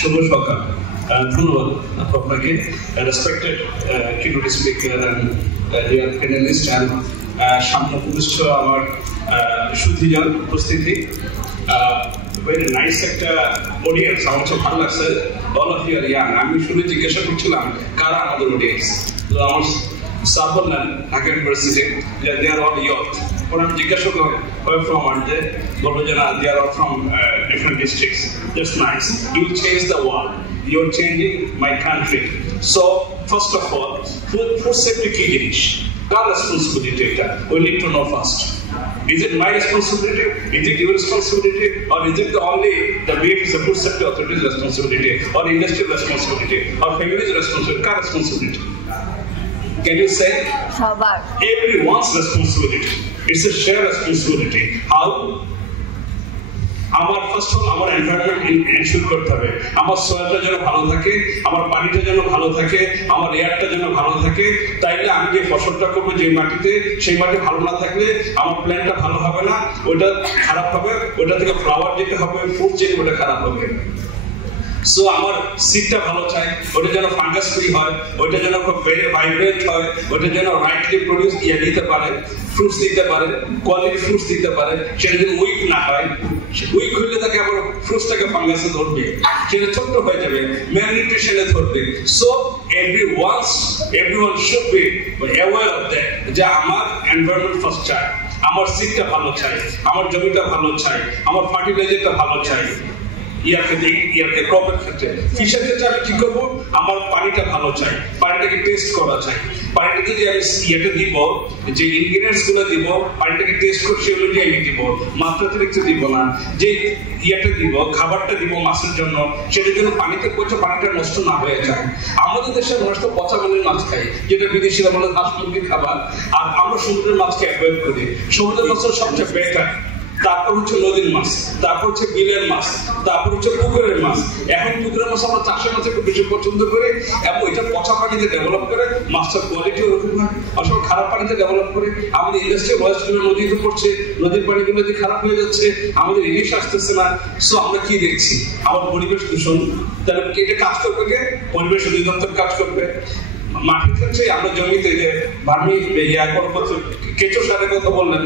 শুভ সকাল। ধন্যবাদ আপনাকে, respected keynote speaker and dear panelists and সামনে উপস্থিত আমার সুধীজন উপস্থিতি, very nice একটা অডিয়েন্স, আমার খুব ভালো লাগছে। all of you are young. আমি শুরু জিজ্ঞাসা করছিলাম কারা আমাদের অডিয়েন্স, তো আমার স্যার বললেন Dhaka university they are all youth. When I'm জিজ্ঞাসা করি where from are they, বললো যে না they are all from different districts. That's nice. You change the world. You're changing my country. So first of all, food safety কি জিনিস, কার responsibility এটা, we need to know first. Is it my responsibility? Is it your responsibility? Or is it only the BFS, the food safety authority's responsibility, or industrial responsibility, or family's responsibility? Car responsibility? Can you say? Everyone's responsibility. It's a shared responsibility. How? আমার first all আমার environment ensure করতে হবে, আমার সয়েলটা যেন ভালো থাকে, আমার পানিটা যেন ভালো থাকে, আমার এয়ারটা যেন ভালো থাকে। তাইলে আমি যে ফসলটা করবো যে মাটিতে, সেই মাটি ভালো না থাকলে আমার প্ল্যান্টটা ভালো হবে না, ওটা খারাপ হবে, ওটা থেকে ফ্লাওয়ার যেতে হবে, ফ্রুট যেতে ওটা খারাপ হবে। সো আমার সিডটা ভালো চাই, ওটা যেন ফাঙ্গাস ফ্রি হয়, ওটা যেন খুব ভাইব্রেন্ট হয়, ওটা যেন রাইটলি প্রডিউস দিতে পারে, ফ্রুটস দিতে পারে, কোয়ালিটি ফ্রুটস দিতে পারে, সেটা যেন উইক না হয়। উইক হইলে তাকে আবার ফ্রুটসটাকে ফাঙ্গাসে ধরবে, সেটা ছোট্ট হয়ে যাবে, ম্যালনিউট্রিশনে ধরবে। So everyone should be aware of that, যে আমার এনভায়রনমেন্ট ফার্স্ট চাই, আমার সিডটা ভালো চাই, আমার জমিটা ভালো চাই, আমার ফার্টিলাইজারটা ভালো চাই। ইয়ারকে ক্রপের ক্ষেত্রে, ফিশের ক্ষেত্রে আমি কি করবো, আমার পানিটা ভালো চাই, পানিটাকে টেস্ট করা চাই, পানিটাকে যে আমি ইয়েটা দিব, যে ইনগ্রিডিয়েন্টস গুলো দিব, পানিটাকে টেস্ট করে সে অনুযায়ী আমি দিব, মাত্রাতিরিক্ত দিব না। যে ইয়েটা দিব, খাবারটা দিব মাছের জন্য, সেটার জন্য পানিতে পচে পানিটা নষ্ট না হয়ে যায়। আমাদের দেশের মানুষ তো পচা পানির মাছ খাই, যেটা বিদেশিরা বলে হাঁস মুরগির খাবার, আর আমরা সমুদ্রের মাছকে অ্যাভয়েড করি। সমুদ্রের মাছ সবচেয়ে বেটার, তারপর হচ্ছে নদীর মাছ, তারপর হচ্ছে বিলের মাছ, তারপর হচ্ছে পুকুরের মাছ। এখন পুকুরের মাছ আমরা চাষের মাছ একটু বেশি পছন্দ করি, এবং এটা পচা পানিতে ডেভেলপ করে, মাছটার কোয়ালিটি ওরকম হয়, আসলে খারাপ পানিতে ডেভেলপ করে। আমাদের ইন্ডাস্ট্রিয়াল ওয়েস্টগুলো নদীতে পড়ছে, নদীর পানিগুলো যে খারাপ হয়ে যাচ্ছে, আমাদের ইলিশ আসতেছে না। সো আমরা কি দেখছি, আমার পরিবেশ দূষণ। তাহলে এটা কাজ করবে কে? পরিবেশ অধিদপ্তর কাজ করবে। মাটির ক্ষেত্রে আমরা জমিতে যে ভার্মি কেঁচো সারের কথা বললেন,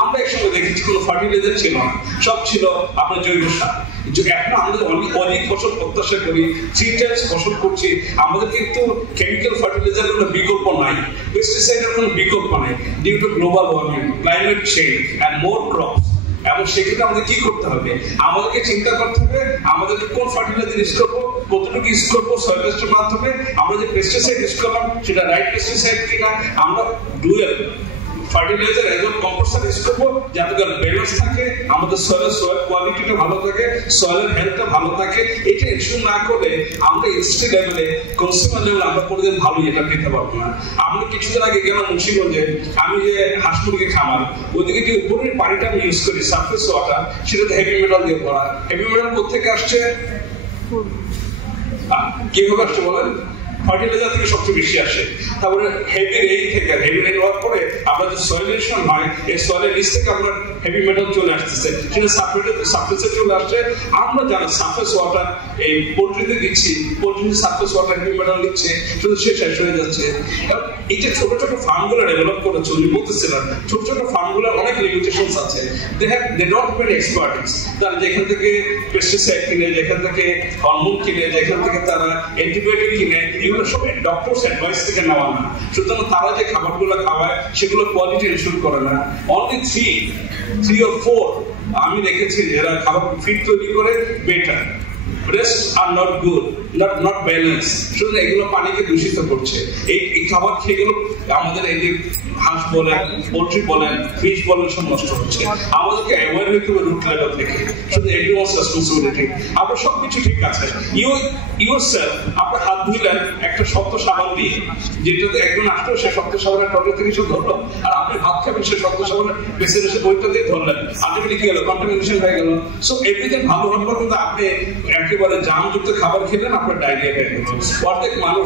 আমরা একসঙ্গে দেখেছি কোনো ফার্টিলাইজার ছিল না, সব ছিল আপনার জৈব সার। এখন আমাদের অনেক ফসল প্রত্যাশা করি, 3 টাইমস ফসল করছি, আমাদের কিন্তু কেমিক্যাল ফার্টিলাইজার কোনো বিকল্প নাই, পেস্টিসাইডের কোনো বিকল্প নাই, due to global warming, climate change and more crops. এবং সেক্ষেত্রে আমাদের কি করতে হবে, আমাদেরকে চিন্তা করতে হবে আমাদেরকে কোন ফার্টিলাইজার ইউজ করবো, কতটুকু ইউজ করবো, সয়েল টেস্টের মাধ্যমে আমরা যে পেস্টিসাইড ইউজ করলাম সেটা রাইট পেস্টিসাইড কিনা, আমরা ডুয়েল ফার্টিলাইজার এবং কম্পোস্টার ইউজ করবো, যাতে করে ব্যালেন্স থাকে, আমাদের সয়েল কোয়ালিটিটা ভালো থাকে, সয়েলের হেলথটা ভালো থাকে। এটা ইনশিওর না করে আমরা ইন্ডাস্ট্রি লেভেলে, কনজিউমার লেভেলে আমরা কোনোদিন ভালো এটা পেতে পারবো না। আমি কিছুদিন আগে গেলাম মুন্সিগঞ্জে, আমি যে হাঁস মুরগি খামার, ওইদিকে যে উপরের পানিটা আমি ইউজ করি, সারফেস ওয়াটার, সেটাতে হেভি মেটাল দিয়ে ভরা। হেভি মেটাল কোথেকে আসছে, কিভাবে আসছে বলেন? ফার্টিলাইজার থেকে সবচেয়ে বেশি আসে। তারপরে হেভি রেইন থেকে, হেভি রেইন হওয়ার পরে আপনার যে সয়েলেশন হয়, এই সয়েলের নিচ থেকে আপনার হেভি মেটাল চলে আসতেছে, সেটা সারফেসে চলে আসছে। আমরা জানি সারফেস ওয়াটার এই পোল্ট্রিতে দিচ্ছি, পোল্ট্রিতে সারফেস ওয়াটার হেভি মেটাল দিচ্ছে, শুধু সে শেষ হয়ে যাচ্ছে। এই যে ছোট ছোট ফার্মগুলো ডেভেলপ করেছে, উনি বলতেছিলেন ছোট ছোট ফার্মগুলোর অনেক লিমিটেশনস আছে। They don't have any expertise. তারা যেখান থেকে পেস্টিসাইড কিনে, যেখান থেকে হরমোন কিনে, যেখান থেকে তারা অ্যান্টিবায়োটিক কিনে, এগুলো সব ডক্টরস অ্যাডভাইস থেকে নেওয়া না। সুতরাং তারা যে খাবারগুলো খাওয়ায় সেগুলো কোয়ালিটি এনশিওর করে না। অনলি 3 or 4 আমি দেখেছি যারা খাবার ফিড তৈরি করে better, rest are not good, not balance. সুতরাং এগুলো পানিকে দূষিত করছে। এই খাবার খেয়ে গেলো আমাদের এই যে হাঁস বলেন, পোল্ট্রি বলেন, ফিশ বলেন, সব নষ্ট হচ্ছে। আমাদেরকে অ্যাওয়ার হইতে হবে রুট লেভেল থেকে। শুধু এভরিওয়ানস রেসপন্সিবিলিটি। আপনার সবকিছু ঠিক আছে, ইউরসেলফ আপনার হাত ধুইলেন একটা শক্ত সাবান দিয়ে, যেটাতে একজন আসলো সে শক্ত সাবানের টয়লেট থেকে সে ধরলো, আর আপনি ভাত খাবেন সে শক্ত সাবানের বেসে এসে ওইটা দিয়ে ধরলেন, আলটিমেটলি কি গেল, কন্টামিনেশন হয়ে গেল। সো এভরিথিং ভালো হওয়ার পর কিন্তু আপনি একেবারে জামযুক্ত খাবার খেলেন, আপনার ডায়রিয়া হয়ে গেল। অর্ধেক মানুষ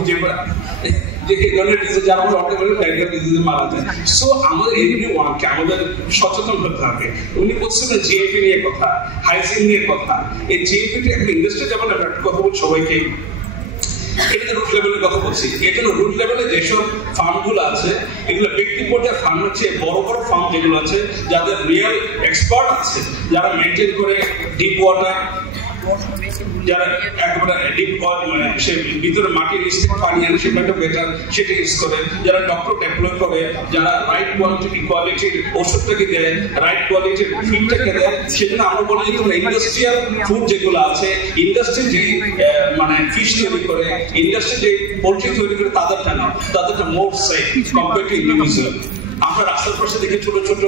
যে এই ধরনের ডিজিজ যারা আমরা অর্ডার করি লাইক ডিজিজে মারা যায়। সো আমাদের এভরিওয়ানকে আমাদের সচেতন হতে হবে। উনি বলছিলেন জিএমপি নিয়ে কথা, হাইজিন নিয়ে কথা। এই জিএমপিটি একটা ইন্ডাস্ট্রি ডেভেলপমেন্ট একটা কথা বলছি সবাইকে, এটা রুট লেভেলের কথা বলছি। এখানে রুট লেভেলে যেসব ফার্মগুলো আছে এগুলো ব্যক্তি পর্যায়ে ফার্মের চেয়ে বড় বড় ফার্ম যেগুলো আছে যাদের রিয়েল এক্সপার্ট আছে, যারা মেনটেন করে ডিপ ওয়াটার, যারা একেবারে ডিপ মানে সে ভিতরে মাটির নিচ থেকে পানি আনে সেটা বেটার সেটা ইউজ করে, যারা ডক্টর ডেপ্লয় করে, যারা রাইট কোয়ালিটির ওষুধটাকে দেয়, রাইট কোয়ালিটির ফিডটাকে দেয়। সেজন্য আমরা বলি যে তোমরা ইন্ডাস্ট্রিয়াল ফুড যেগুলো আছে, ইন্ডাস্ট্রি যে মানে ফিশ তৈরি করে, ইন্ডাস্ট্রি যে পোলট্রি তৈরি করে তাদেরটা মোর সেফ কম্পেয়ার টু ইন্ডিভিজুয়াল। আমরা রাস্তার পাশে দেখে ছোট ছোট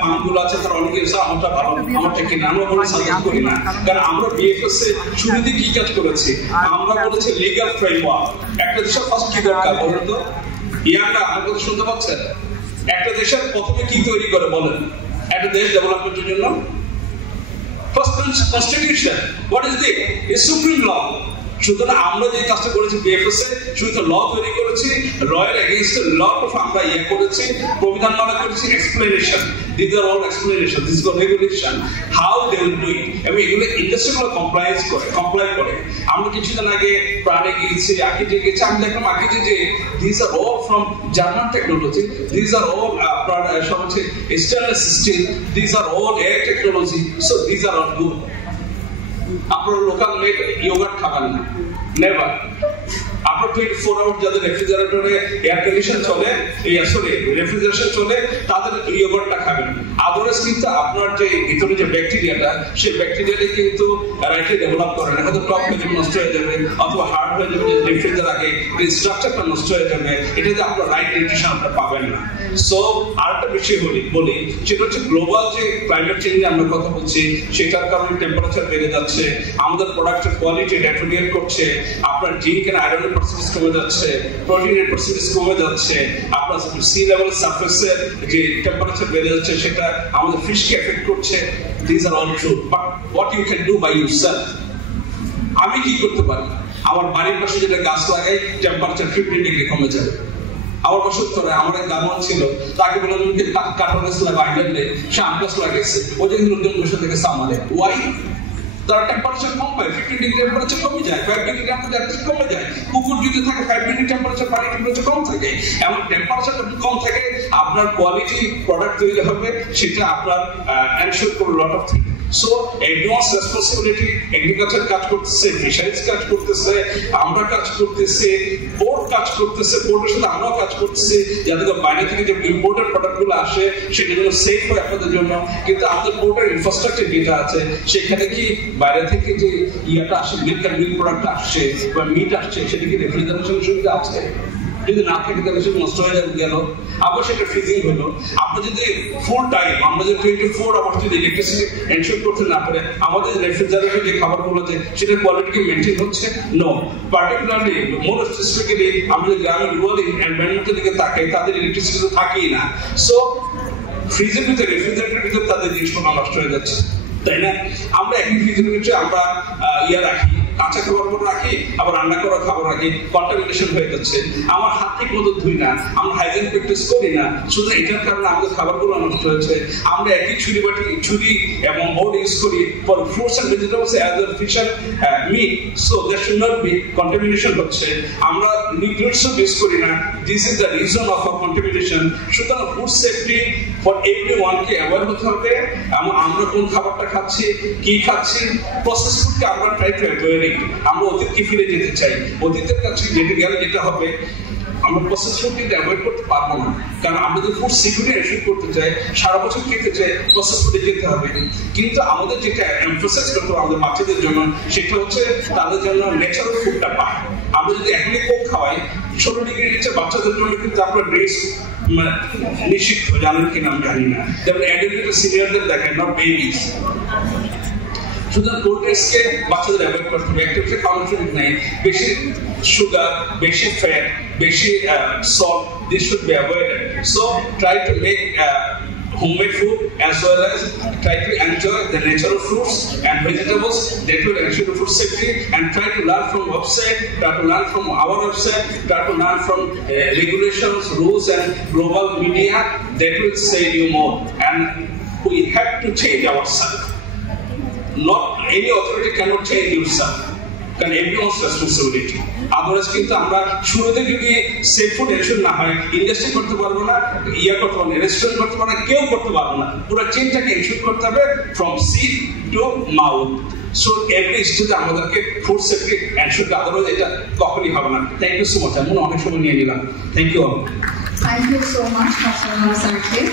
ফার্ম গুলো আছে, তারা অনেকে এসে আমারটা ভালো, আমারটা কিনা, আমরা কোনো সাজেস্ট করি না। কারণ আমরা বিএফএস এ শুরুতে কি কাজ করেছি, আমরা বলেছি লিগ্যাল ফ্রেমওয়ার্ক। একটা দেশের ফার্স্ট কি দরকার বলুন তো, ইয়ারটা আমার কথা শুনতে পাচ্ছেন? একটা দেশের প্রথমে কি তৈরি করে বলেন একটা দেশ ডেভেলপমেন্টের জন্য? First constitution. What is this? Is supreme law. সুতরাং আমরা যে কাজটা করেছি বিএফএস এ, শুধু ল তৈরি করেছি, লয়ের এগেইনস্ট ল আমরা করেছি, প্রবিধান মানা করেছি, explanation. These are all explanation. This is regulation. How they will do it. এবং এগুলো ইন্ডাস্ট্রিগুলো কমপ্লাই করে। আমরা কিছুদিন আগে প্রাণে গিয়েছি, আকিজে গেছি, আমি দেখলাম আকিজে যে these are all from German technology. These are all সব হচ্ছে stainless steel. These are all air technology. So these are all good. আপনারা লোকাল মেড ইয়োগার্ট খাবেন না, নেভার। আপনার 24 আওয়ার যাদের রেফ্রিজারেটরে এয়ার কন্ডিশন চলে, রেফ্রিজারেশন চলে, তাদের ইয়োগার্টটা খাবেন। আদারওয়াইজ কিন্তু আপনার যে ভিতরে যে ব্যাকটেরিয়াটা, সেই ব্যাকটেরিয়াটা কিন্তু রাইটলি ডেভেলপ করে না, হয়তো টপ হয়ে যাবে, নষ্ট হয়ে যাবে, অথবা হার্ড হয়ে যাবে, যে রেফ্রিজার আগে স্ট্রাকচারটা নষ্ট হয়ে যাবে, এটাতে আপনার রাইট নিউট্রিশন আপনারা পাবেন না। সো আরেকটা বিষয় বলি, সেটা হচ্ছে গ্লোবাল যে ক্লাইমেট চেঞ্জ আমরা কথা বলছি, সেটার কারণে টেম্পারেচার বেড়ে যাচ্ছে, আমাদের প্রোডাক্টের কোয়ালিটি ডেটোরিয়েট করছে, আপনার জিঙ্ক এন্ড আয়রনের পার্সেন্টেজ কমে যাচ্ছে, প্রোটিনের পার্সেন্টেজ কমে যাচ্ছে, আপনার সি লেভেল সারফেসের যে টেম্পারেচার বেড়ে যাচ্ছে সেটা আমাদের ফিশকে এফেক্ট করছে। This are all true, but what you can do by yourself. আমি কি করতে পারি? আমার বাড়ির পাশে যেটা গাছ লাগাই, টেম্পারেচার 15 ডিগ্রি কমে যাবে। আমার বছর ধরে আমার এক দামন ছিল, তাকে বললাম তুমি কাঠল গাছ লাগাই, সে আম গাছ লাগাইছে, ওই যে লোকজন বসে থেকে সামারে ওয়াই তার টেম্পারেচার কম পায়, 15 ডিগ্রি টেম্পারেচার কমে যায়, 5 ডিগ্রি টেম্পারেচার কমে যায়। পুকুর যদি থাকে 5 ডিগ্রি টেম্পারেচার, পানি টেম্পারেচার কম থাকে, এমন টেম্পারেচার কম থাকে, আপনার কোয়ালিটি প্রোডাক্ট তৈরি হবে, সেটা আপনার এনশিওর করবে lot of thing. So advance responsibility, agriculture কাজ করতেছে, ফিশারিজ কাজ করতেছে, আমরা কাজ করতেছি, পোর্ট কাজ করতেছে, পোর্টের সাথে আমরাও কাজ করতেছি, যাতে বাইরে থেকে যে ইম্পোর্টেড প্রোডাক্টগুলো আসে সেটা যেন সেফ হয় আপনাদের জন্য। কিন্তু আমাদের পোর্টের ইনফ্রাস্ট্রাকচার যেটা আছে, সেখানে কি বাইরে থেকে যে ইয়াটা আসে, মিল্ক প্রোডাক্ট আসছে বা মিট আসছে, সেটা কি রেফ্রিজারেশনের সুবিধা আছে? যদি না থাকে তাহলে সেটা নষ্ট হয়ে গেল, আবার সেটা ফ্রিজিং হলো। আমরা যদি ফুল টাইম, আমরা যদি 24 আওয়ার যদি ইলেকট্রিসিটি এনশিওর করতে না পারে, আমাদের রেফ্রিজারেটর যে খাবারগুলো আছে সেটার কোয়ালিটি কি মেনটেন হচ্ছে? নো। পার্টিকুলারলি মোর স্পেসিফিক্যালি আমরা যদি গ্রামের রুরাল এনভায়রনমেন্টের দিকে তাকাই, তাদের ইলেকট্রিসিটি তো থাকেই না। সো ফ্রিজের ভিতরে, রেফ্রিজারেটরের ভিতরে তাদের জিনিসগুলো নষ্ট হয়ে যাচ্ছে, তাই না? আমরা একই ফ্রিজের ভিতরে আমরা রাখি, কাঁচা খাবার রাখি, আবার রান্না করা খাবার রাখি, কন্টামিনেশন হয়ে যাচ্ছে। আমার হাত ঠিক মতো ধুই না, আমরা হাইজিন প্র্যাকটিস করি না, শুধু এটার কারণে আমাদের খাবারগুলো নষ্ট হয়েছে। আমরা একই ছুরি এবং বোর্ড ইউজ করি for fruits and vegetables as a fish and meat, so that should not be contamination হচ্ছে। আমরা লিকুইডস ইউজ করি না, this is the reason of our contamination. সুতরাং ফুড সেফটি ফর এভরিওয়ানকে অ্যাওয়ার হতে হবে। আমরা কোন খাবারটা খাচ্ছি, কি খাচ্ছি, প্রসেস ফুডকে আমরা ট্রাই টু অ্যাভয়েড। আমরা অতীতকে ফিরে যেতে চাই, অতীতের কাছে যেতে গেলে যেটা হবে, আমরা প্রসেস ফুড কিন্তু অ্যাভয়েড করতে পারবো না। কারণ আমরা যদি ফুড সিকিউরিটি এনশিওর করতে চাই, সারা বছর খেতে চাই, প্রসেস ফুডে যেতে হবে। কিন্তু আমাদের যেটা এমফাসাইজ করতে হবে আমাদের বাচ্চাদের জন্য, সেটা হচ্ছে তাদের জন্য ন্যাচারাল ফুডটা পায়। আমরা যদি এখনই কোক খাওয়াই, 16 ডিগ্রি নিচে বাচ্চাদের জন্য কিন্তু আপনার ড্রেস নিষিদ্ধ, জানেন কিনা আমি জানি না। যেমন অ্যাডাল্ট সিনিয়রদের দেখেন, নট বেবিজ। সুতরাং কোল্ড ড্রিঙ্কসকে বাচ্চাদের অ্যাভয়েড করতে হবে। একটা হচ্ছে কাউন্টার নেই, বেশি সুগার, বেশি ফ্যাট, বেশি salt, this should be avoided. So try to make homemade food as well as try to enjoy the natural fruits and vegetables that will ensure the food safety, and try to learn from website, try to learn from our website, try to learn from regulations, rules and global media that will save you more. And we have to change ourselves. Not any authority cannot change yourself. কারণ everyone's responsibility. Otherwise কিন্তু আমরা শুরুতে যদি safe food ensure না হয়, industry করতে পারবো না, করতে পারবো না, রেস্টুরেন্ট করতে পারবো না, কেউ করতে পারবো না। পুরো চেইনটাকে এনশিওর করতে হবে from seed to mouth. So every স্টেজে আমাদেরকে ফুড সেফটি এনশিওর, আদারওয়াইজ এটা কখনই হবে না। Thank you so much. আমি অনেক সময় নিয়ে নিলাম। Thank you. Thank you so much, Dr. Sarkis.